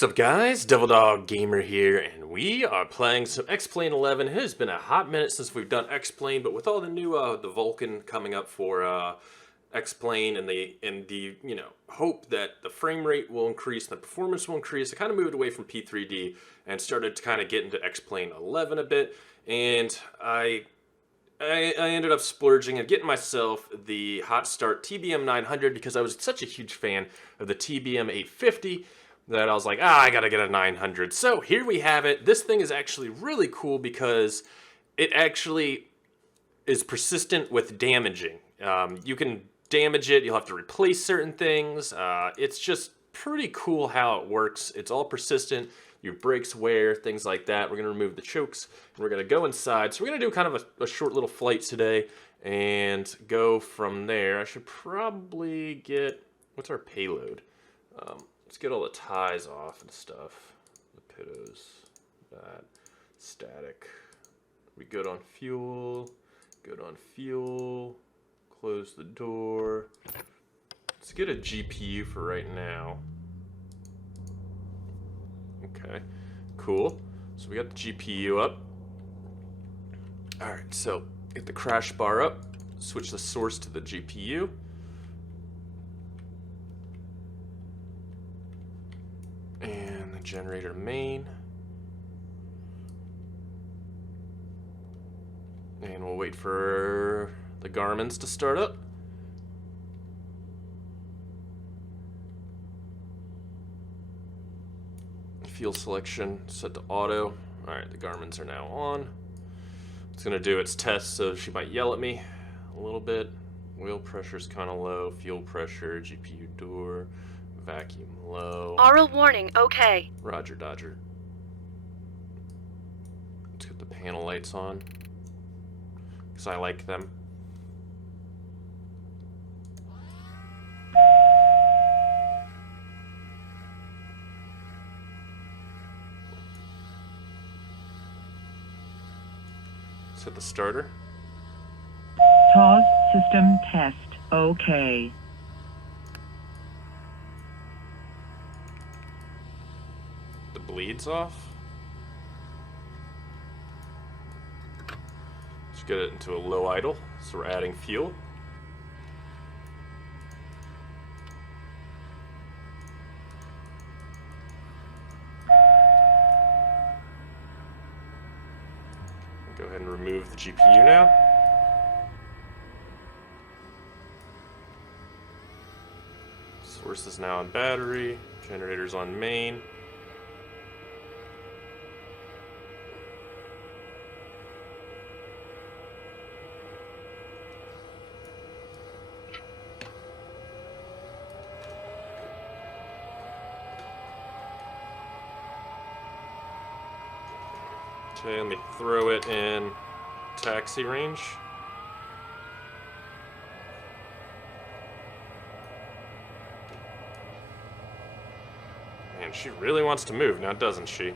What's up guys, TheDevildogGamer here, and we are playing some X-Plane 11. It has been a hot minute since we've done X-Plane, but with all the new, the Vulcan coming up for X-Plane and the hope that the frame rate will increase and the performance will increase, I kind of moved away from P3D and started to kind of get into X-Plane 11 a bit, and I ended up splurging and getting myself the Hot Start TBM 900 because I was such a huge fan of the TBM 850 that I was like, I gotta get a 900. So here we have it. This thing is actually really cool because it actually is persistent with damaging. You can damage it, you'll have to replace certain things. It's just pretty cool how it works. It's all persistent. Your brakes wear, things like that. We're gonna remove the chokes, and we're gonna go inside. So we're gonna do kind of a short little flight today and go from there. I should probably get, what's our payload? Let's get all the ties off and stuff. The pitos, that, static. We good on fuel, good on fuel. Close the door. Let's get a GPU for right now. Okay, cool. So we got the GPU up. Alright, so get the crash bar up, switch the source to the GPU. And the generator main. And we'll wait for the Garmin's to start up. Fuel selection set to auto. Alright, the Garmin's are now on. It's gonna do its test, so she might yell at me a little bit. Wheel pressure's kinda low, fuel pressure, GPU door, vacuum low. Aural warning, okay. Roger, Dodger. Let's get the panel lights on, because I like them. Let's hit the starter. Pause system test. Okay. The bleed's off. Let's get it into a low idle, so we're adding fuel. Go ahead and remove the GPU now. Source is now on battery, generator's on main. Okay, let me throw it in taxi range. Man, she really wants to move now, doesn't she?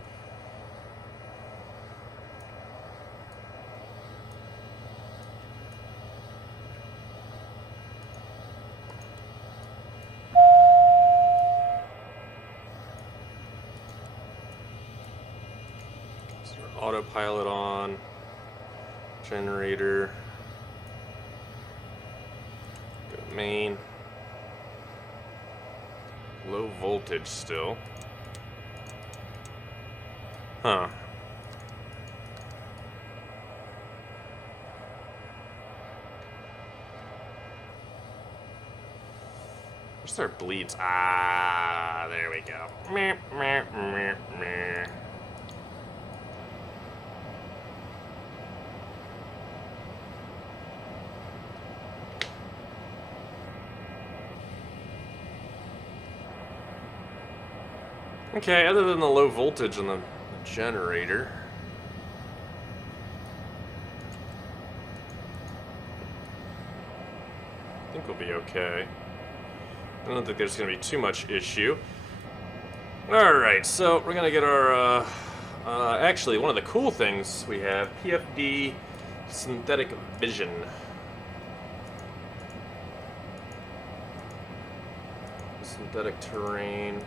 Autopilot on, generator, go to main, low voltage still, huh, where's our bleeds? Ah, there we go. Meh, meh, meh, meh. Okay, other than the low voltage on the generator, I think we'll be okay. I don't think there's going to be too much issue. Alright, so we're going to get our, actually, one of the cool things we have, PFD Synthetic Vision. Synthetic terrain.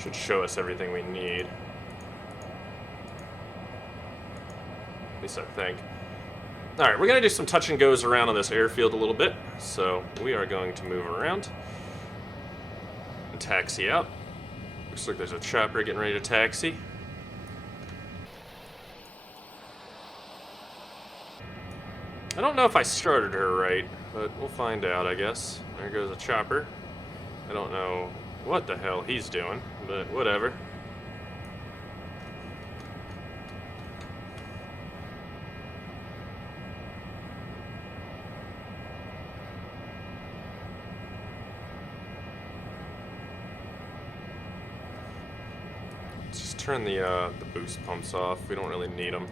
Should show us everything we need. At least I think. Alright, we're going to do some touch and goes around on this airfield a little bit. So we are going to move around and taxi out. Looks like there's a chopper getting ready to taxi. I don't know if I started her right, but we'll find out, I guess. There goes a chopper. I don't know what the hell he's doing, but whatever. Let's just turn the boost pumps off. We don't really need them.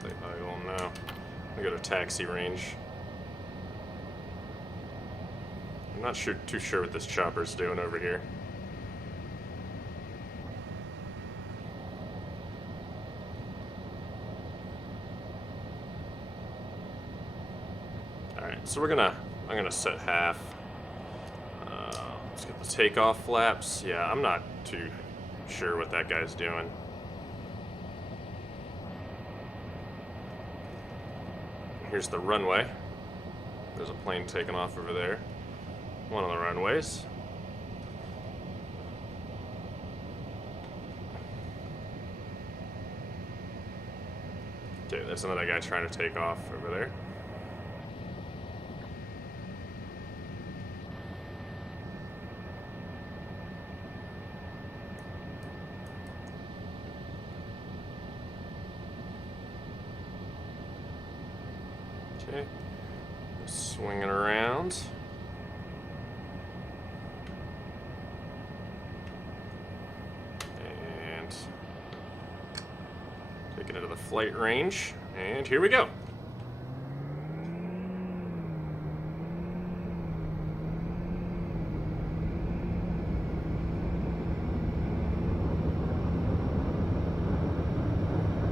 They idle now. We got a taxi range. I'm not too sure what this chopper's doing over here. Alright, so I'm gonna set half. Let's get the takeoff flaps. Yeah, I'm not too sure what that guy's doing. Here's the runway. There's a plane taking off over there. One of the runways. Okay, there's another guy trying to take off over there. Okay, swinging around. And taking it to the flight range. And here we go.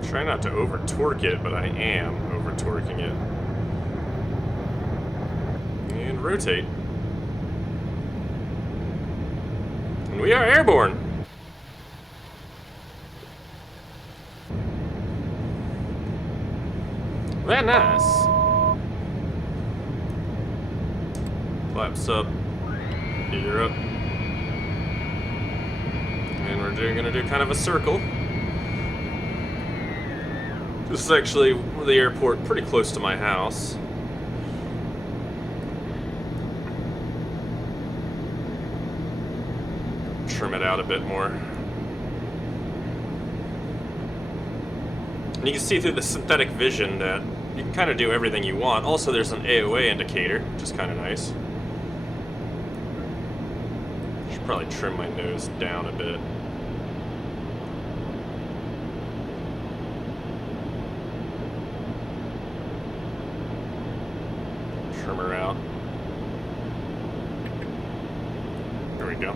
Try not to over torque it, but I am over torquing it. And rotate. And we are airborne. Very nice. Flaps up. Gear up. And we're gonna do kind of a circle. This is actually the airport pretty close to my house. Trim it out a bit more. And you can see through the synthetic vision that you can kind of do everything you want. Also, there's an AOA indicator, which is kind of nice. Should probably trim my nose down a bit. Trim her out. There we go.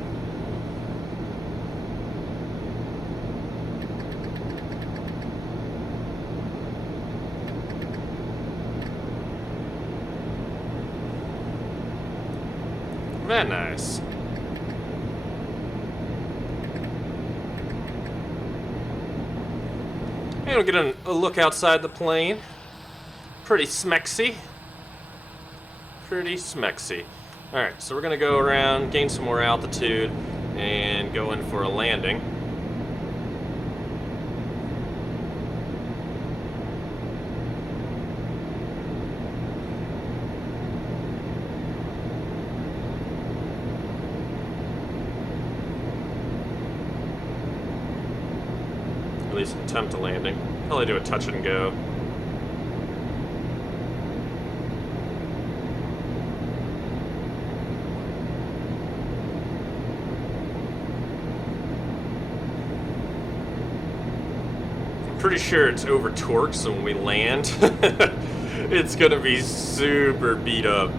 Very nice. And we'll get a look outside the plane. Pretty smexy. Pretty smexy. Alright, so we're going to go around, gain some more altitude, and go in for a landing. At least attempt a landing. Probably do a touch and go. I'm pretty sure it's over torqued, so when we land, it's gonna be super beat up.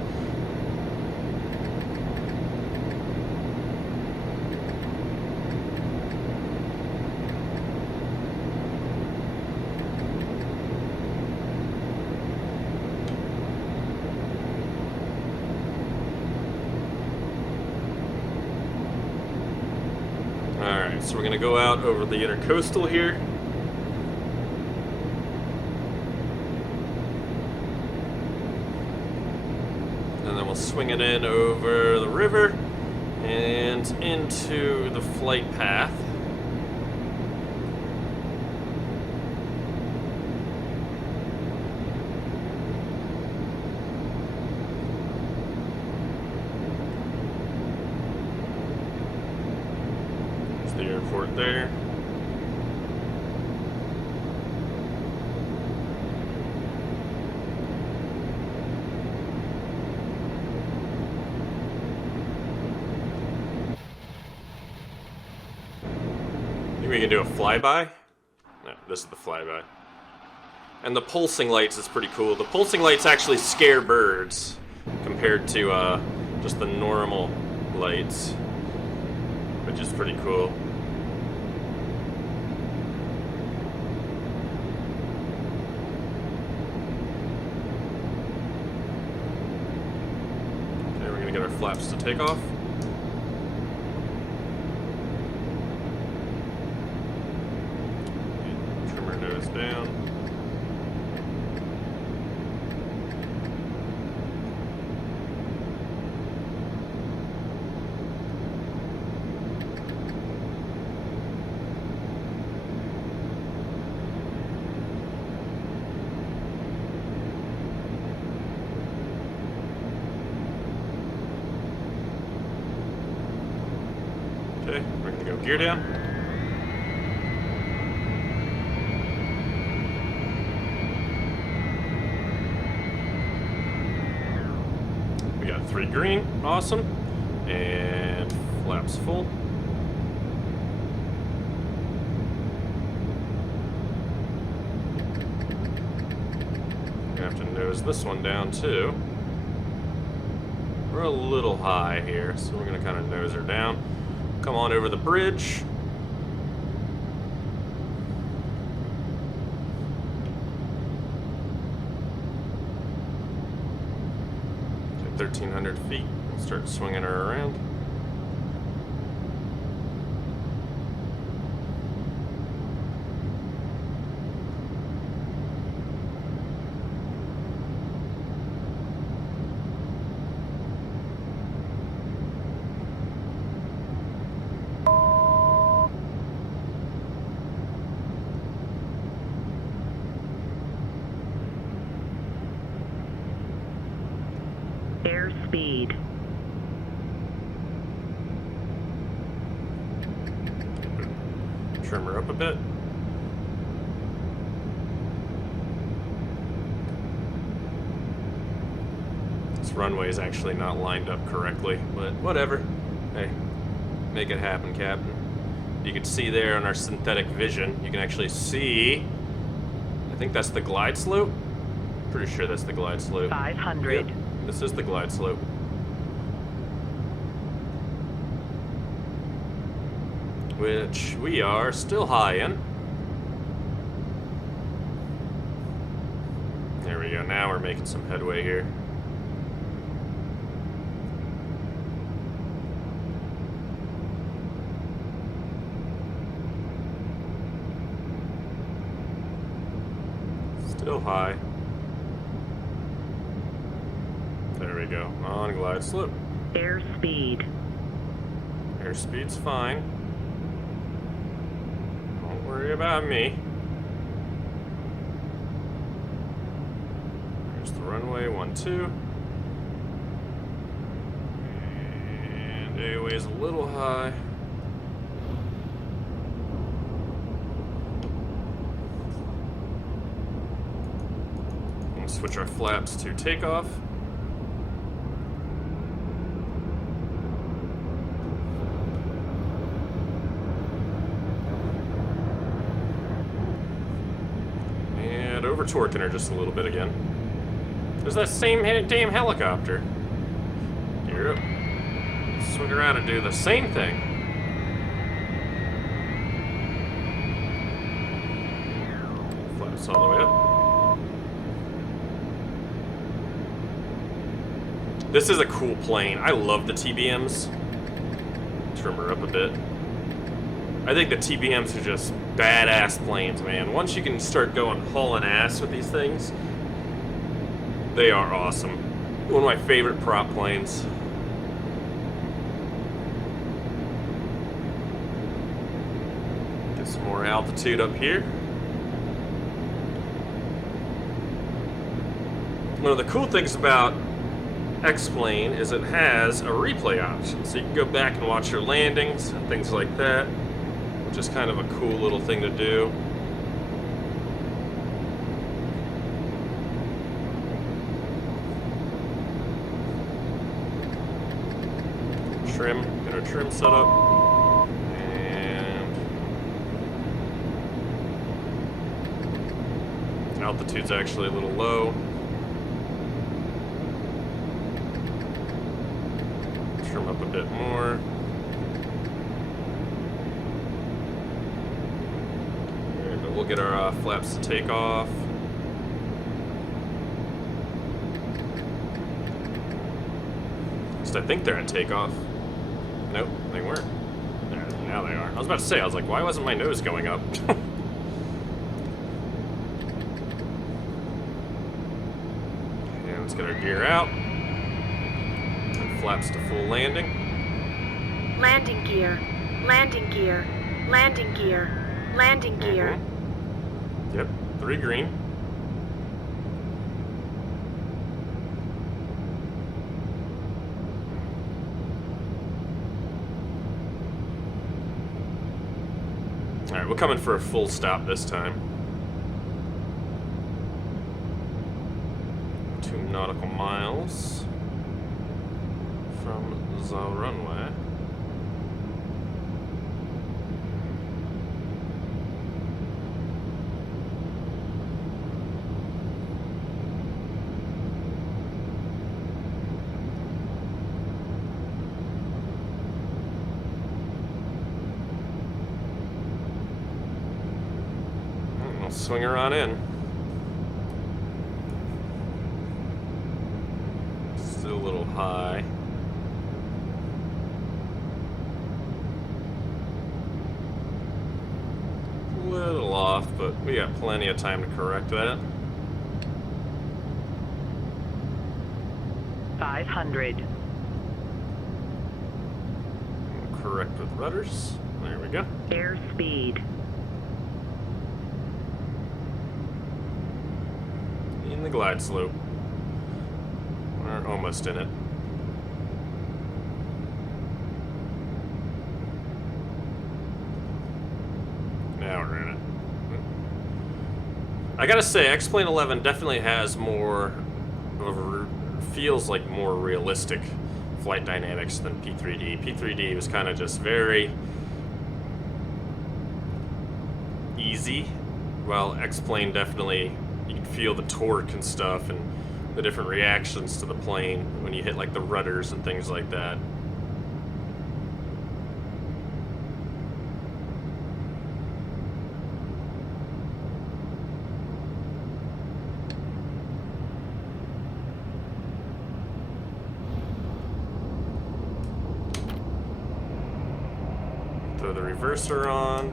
So we're gonna go out over the intercoastal here. And then we'll swing it in over the river and into the flight path. There's the airport there. We can do a flyby. No, this is the flyby. And the pulsing lights is pretty cool. The pulsing lights actually scare birds compared to just the normal lights, which is pretty cool. Okay, we're gonna get our flaps to take off. Down. Okay, we're gonna go gear down. We got 3 green, awesome, and flaps full. Gonna have to nose this one down too. We're a little high here, so we're gonna kind of nose her down. Come on over the bridge. At 1,300 feet, we'll start swinging her around. Airspeed. Trim her up a bit. This runway is actually not lined up correctly, but whatever. Hey, make it happen, Captain. You can see there on our synthetic vision, you can actually see, I think that's the glide slope. Pretty sure that's the glide slope. 500. Yep, this is the glide slope. Which we are still high in. There we go, now we're making some headway here. Still high. There we go, on glide slope. Airspeed. Airspeed's fine. Don't worry about me. There's the runway, 12. And AOA's a little high. We'll switch our flaps to takeoff. Over torquing her just a little bit again. There's that same damn helicopter. Gear up. Swing around and do the same thing. Flaps all the way up. This is a cool plane. I love the TBMs. Trim her up a bit. I think the TBMs are just badass planes, man. Once you can start going hauling ass with these things, they are awesome. One of my favorite prop planes. Get some more altitude up here. One of the cool things about X-Plane is it has a replay option, so you can go back and watch your landings and things like that, which is kind of a cool little thing to do. Trim, get our trim set up, and altitude's actually a little low. Trim up a bit more. And we'll get our flaps to take off. At least I think they're at takeoff. Nope, they weren't. Now they are. I was about to say, I was like, why wasn't my nose going up? And let's get our gear out. And flaps to full landing. Landing gear. Landing gear. Landing gear. Landing gear. Yep, 3 green. Alright, we're coming for a full stop this time. 2 nautical miles from the runway. Swing her on in. Still a little high. A little off, but we got plenty of time to correct that. 500. We'll correct with rudders. There we go. Airspeed. In the glide slope. We're almost in it. Now we're in it. I gotta say, X-Plane 11 definitely has more of feels like more realistic flight dynamics than P3D. P3D was kind of just very easy, while X-Plane definitely, you can feel the torque and stuff and the different reactions to the plane when you hit like the rudders and things like that. Throw the reverser on,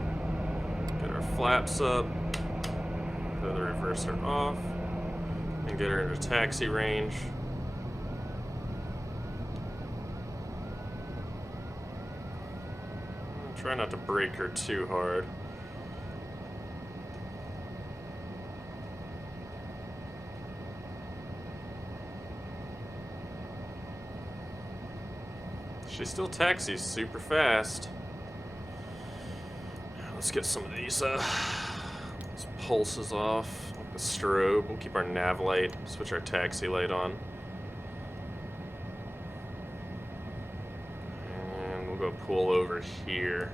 get our flaps up, throw the reverser off, and get her into taxi range. Try not to brake her too hard. She still taxis super fast. Let's get some of these pulses off. The strobe. We'll keep our nav light. Switch our taxi light on. And we'll go pull over here.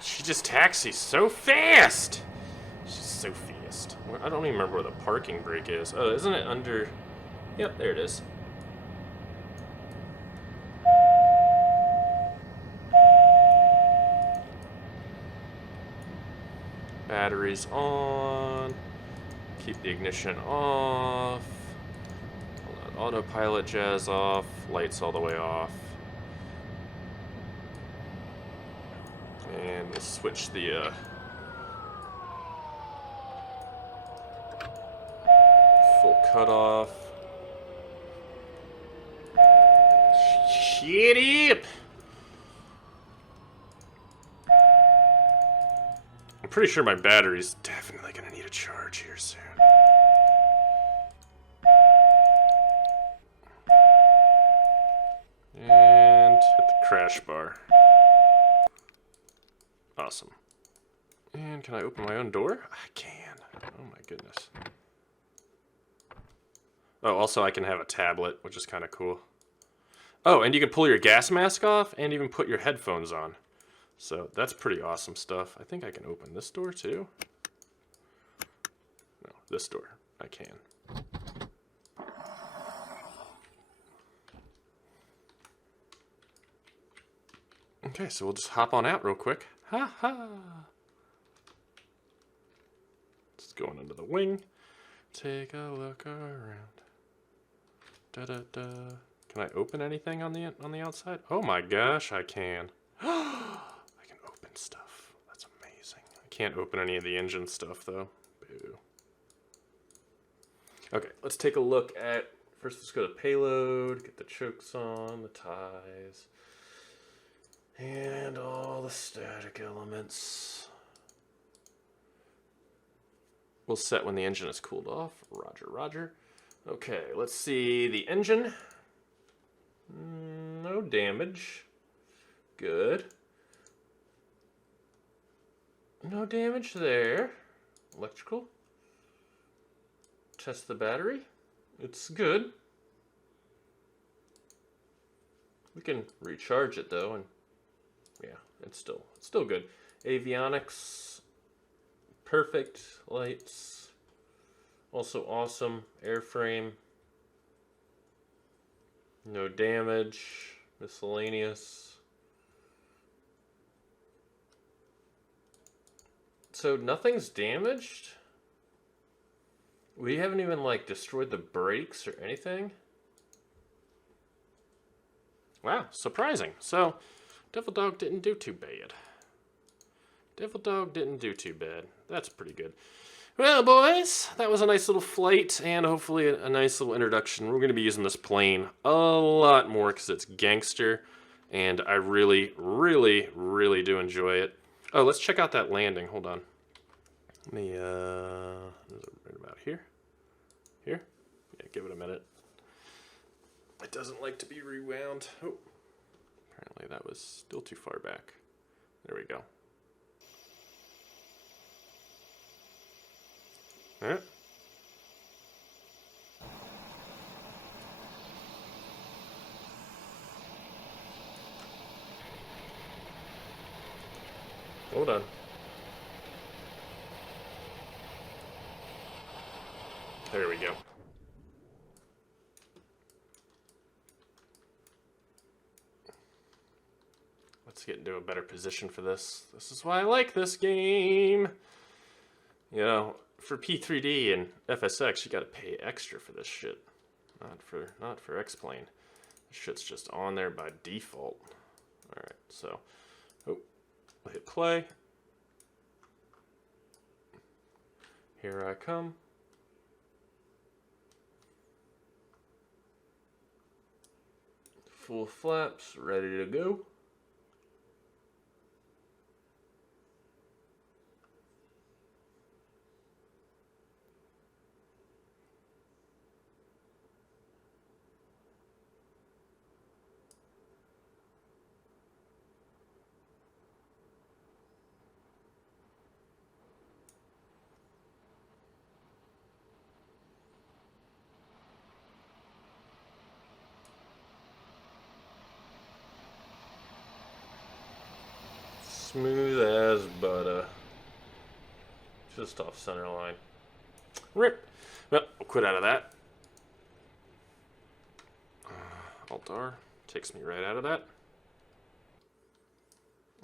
She just taxis so fast. She's so fast. easiest. I don't even remember where the parking brake is. Oh, isn't it under... Yep, there it is. Batteries on. Keep the ignition off. Autopilot jazz off. Lights all the way off. And we'll switch the full cutoff. Shit up! I'm pretty sure my battery's definitely gonna need a charge here soon. And hit the crash bar. Awesome. And can I open my own door? I can. Oh my goodness. Oh, also I can have a tablet, which is kind of cool. Oh, and you can pull your gas mask off and even put your headphones on. So that's pretty awesome stuff. I think I can open this door too. No, this door. I can. Okay, so we'll just hop on out real quick. Ha ha! Just going under the wing. Take a look around. Da da da. Can I open anything on the outside? Oh my gosh, I can. I can open stuff. That's amazing. I can't open any of the engine stuff though. Boo. Okay, let's take a look at. First, let's go to payload. Get the chokes on, the ties. And all the static elements. We'll set when the engine is cooled off. Roger, roger. Okay, let's see the engine. No damage. Good. No damage there. Electrical. Test the battery. It's good. We can recharge it though, and yeah, it's still good. Avionics, perfect. Lights, also awesome. Airframe, no damage. Miscellaneous. So nothing's damaged. We haven't even like destroyed the brakes or anything. Wow, surprising. So Devil Dog didn't do too bad. Devil Dog didn't do too bad. That's pretty good. Well, boys, that was a nice little flight and hopefully a nice little introduction. We're going to be using this plane a lot more because it's gangster, and I really, really, really do enjoy it. Oh, let's check out that landing. Hold on. Let me, is it right about here? Here? Yeah, give it a minute. It doesn't like to be rewound. Oh, apparently that was still too far back. There we go. All right. Hold on. There we go. Let's get into a better position for this. This is why I like this game. You know, for P3D and FSX, you gotta pay extra for this shit. Not for X-Plane. This shit's just on there by default. Alright, so we'll hit play. Here I come. Full flaps, ready to go. Smooth as butter. Just off center line. Rip. Well, I'll quit out of that. Alt-R takes me right out of that.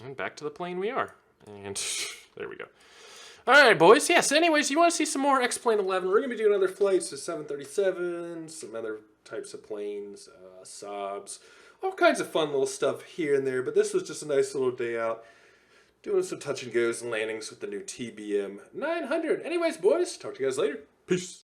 And back to the plane we are. And there we go. Alright, boys. Yes, anyways, you want to see some more X-Plane 11? We're going to be doing other flights, the 737, some other types of planes, Saabs, all kinds of fun little stuff here and there. But this was just a nice little day out, doing some touch and goes and landings with the new TBM 900. Anyways, boys, talk to you guys later. Peace.